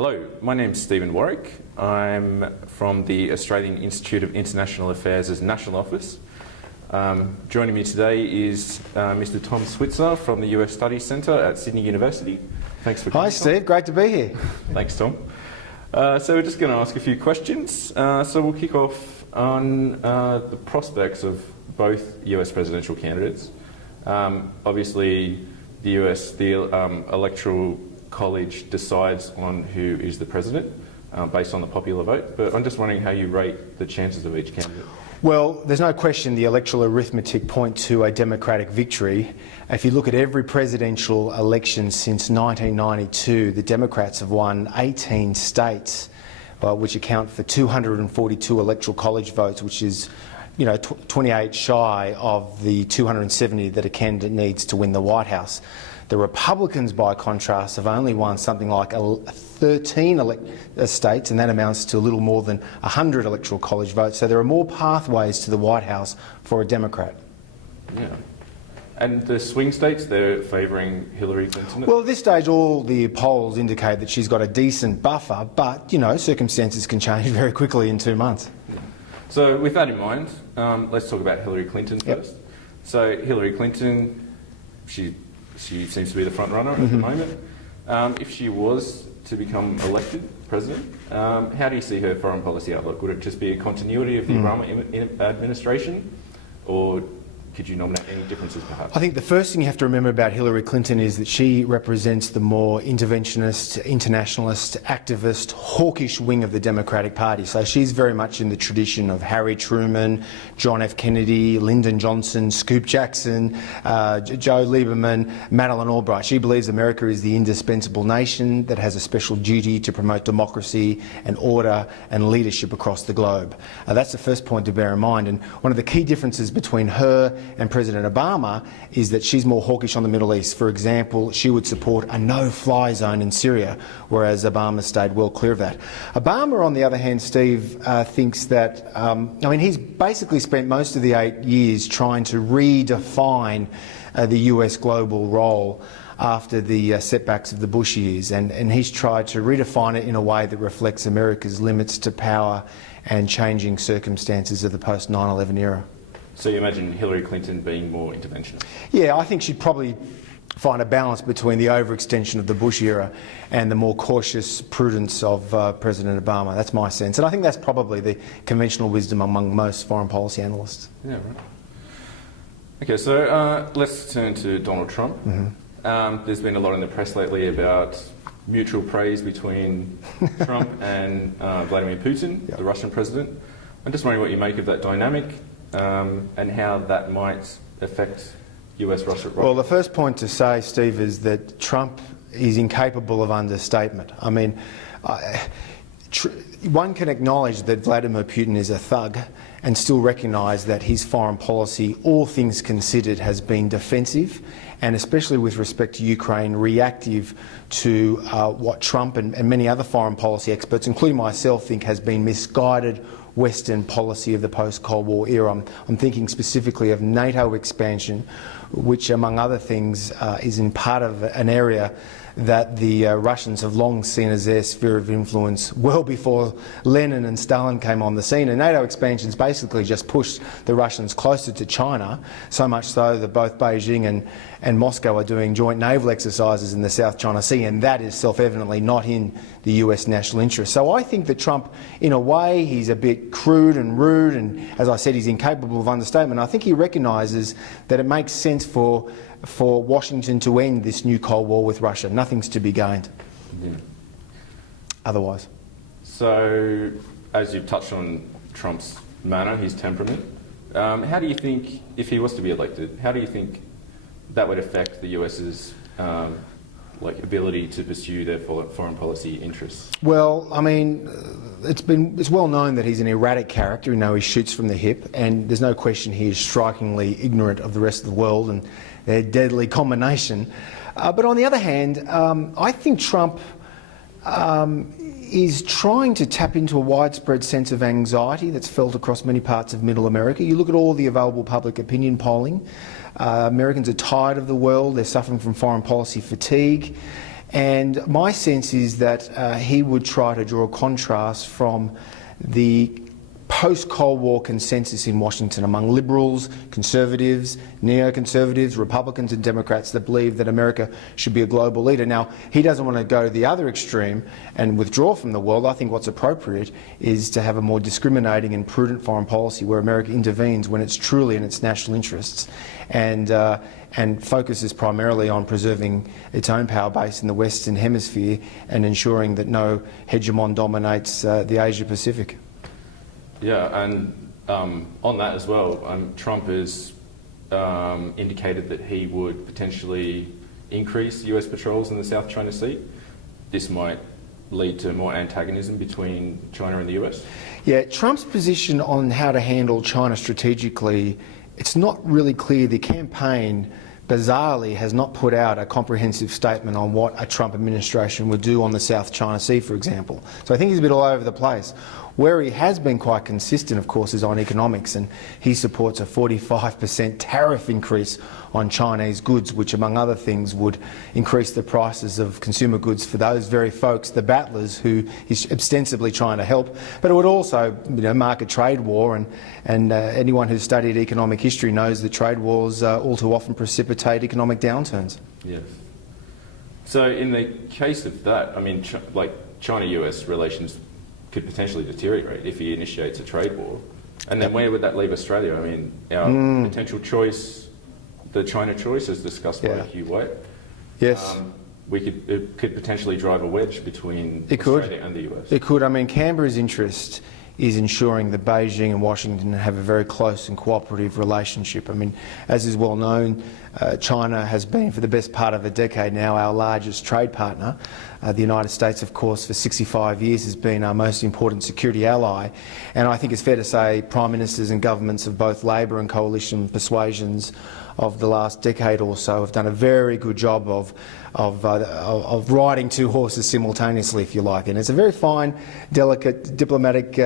Hello, my name's Steven Warwick. I'm from the Australian Institute of International Affairs' National Office. Joining me today is Mr. Tom Switzer from the US Studies Centre at Sydney University. Thanks for coming. Hi Steve, great to be here. Thanks, Tom. So we're just going to ask a few questions. So we'll kick off on the prospects of both US presidential candidates. Obviously, the Electoral College decides on who is the president based on the popular vote, but I'm just wondering how you rate the chances of each candidate. Well, there's no question the electoral arithmetic point to a Democratic victory. If you look at every presidential election since 1992, the Democrats have won 18 states, which account for 242 electoral college votes, which is 28 shy of the 270 that a candidate needs to win the White House. The Republicans, by contrast, have only won something like 13 states, and that amounts to a little more than 100 electoral college votes. So there are more pathways to the White House for a Democrat. Yeah. And the swing states, they're favouring Hillary Clinton? Well, at this stage, all the polls indicate that she's got a decent buffer, but, circumstances can change very quickly in 2 months. Yeah. So with that in mind, let's talk about Hillary Clinton first. Yep. So Hillary Clinton, she seems to be the front runner at the moment. If she was to become elected president, how do you see her foreign policy outlook? Would it just be a continuity of the Obama administration, or could you nominate any differences perhaps? I think the first thing you have to remember about Hillary Clinton is that she represents the more interventionist, internationalist, activist, hawkish wing of the Democratic Party. So she's very much in the tradition of Harry Truman, John F. Kennedy, Lyndon Johnson, Scoop Jackson, Joe Lieberman, Madeleine Albright. She believes America is the indispensable nation that has a special duty to promote democracy and order and leadership across the globe. That's the first point to bear in mind. And one of the key differences between her and President Obama is that she's more hawkish on the Middle East. For example, she would support a no-fly zone in Syria, whereas Obama stayed well clear of that. Obama, on the other hand, Steve, thinks that, he's basically spent most of the 8 years trying to redefine the US global role after the setbacks of the Bush years, and he's tried to redefine it in a way that reflects America's limits to power and changing circumstances of the post-9/11 era. So you imagine Hillary Clinton being more interventionist? Yeah, I think she'd probably find a balance between the overextension of the Bush era and the more cautious prudence of President Obama. That's my sense. And I think that's probably the conventional wisdom among most foreign policy analysts. Yeah, right. Okay, so let's turn to Donald Trump. There's been a lot in the press lately about mutual praise between Trump and Vladimir Putin, the Russian president. I'm just wondering what you make of that dynamic. And how that might affect US-Russia. Well, the first point to say, Steve, is that Trump is incapable of understatement. I mean, one can acknowledge that Vladimir Putin is a thug and still recognise that his foreign policy, all things considered, has been defensive, and especially with respect to Ukraine, reactive to what Trump and many other foreign policy experts, including myself, think has been misguided Western policy of the post-Cold War era. I'm thinking specifically of NATO expansion, which, among other things, is in part of an area that the Russians have long seen as their sphere of influence well before Lenin and Stalin came on the scene. And NATO expansions basically just pushed the Russians closer to China, so much so that both Beijing and Moscow are doing joint naval exercises in the South China Sea, and that is self-evidently not in the US national interest. So I think that Trump, in a way, he's a bit crude and rude, and as I said, he's incapable of understatement. I think he recognises that it makes sense for Washington to end this new Cold War with Russia. Nothing's to be gained otherwise. So, as you've touched on Trump's manner, his temperament, how do you think, if he was to be elected, how do you think that would affect the US's ability to pursue their foreign policy interests? Well, I mean, it's well known that he's an erratic character. He shoots from the hip, and there's no question he is strikingly ignorant of the rest of the world and their deadly combination. But on the other hand, I think Trump is trying to tap into a widespread sense of anxiety that's felt across many parts of Middle America. You look at all the available public opinion polling. Americans are tired of the world. They're suffering from foreign policy fatigue. And my sense is that he would try to draw a contrast from the post-Cold War consensus in Washington among liberals, conservatives, neoconservatives, Republicans and Democrats that believe that America should be a global leader. Now, he doesn't want to go to the other extreme and withdraw from the world. I think what's appropriate is to have a more discriminating and prudent foreign policy where America intervenes when it's truly in its national interests and focuses primarily on preserving its own power base in the Western Hemisphere and ensuring that no hegemon dominates the Asia-Pacific. Yeah, and on that as well, Trump has indicated that he would potentially increase US patrols in the South China Sea. This might lead to more antagonism between China and the US. Yeah, Trump's position on how to handle China strategically, it's not really clear. The campaign, bizarrely, has not put out a comprehensive statement on what a Trump administration would do on the South China Sea, for example. So I think he's a bit all over the place. Where he has been quite consistent, of course, is on economics, and he supports a 45% tariff increase on Chinese goods, which, among other things, would increase the prices of consumer goods for those very folks, the battlers, who he's ostensibly trying to help. But it would also, mark a trade war, and anyone who's studied economic history knows that trade wars all too often precipitate economic downturns. Yes. So in the case of that, I mean, China-US relations could potentially deteriorate if he initiates a trade war. And then where would that leave Australia? I mean, our potential choice, the China choice, as discussed by Hugh White. Yes. It could potentially drive a wedge between Australia and the US. It could. I mean, Canberra's interest is ensuring that Beijing and Washington have a very close and cooperative relationship. I mean, as is well known, China has been, for the best part of a decade now, our largest trade partner. The United States, of course, for 65 years has been our most important security ally. And I think it's fair to say Prime Ministers and governments of both Labor and coalition persuasions of the last decade or so have done a very good job of riding two horses simultaneously, if you like. And it's a very fine, delicate diplomatic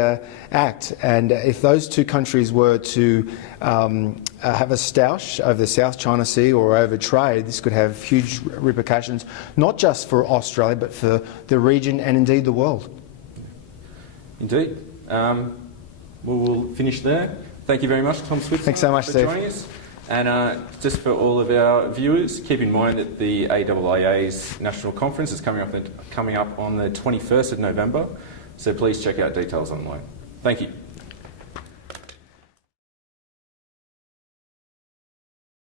act. And if those two countries were to have a stoush over the South China Sea or over trade, this could have huge repercussions, not just for Australia, but for the region and indeed the world. Indeed. We'll finish there. Thank you very much, Tom Switzer. Thanks so much, for Steve. joining us. And just for all of our viewers, keep in mind that the AIIA's National Conference is coming up on the 21st of November, so please check out details online. Thank you.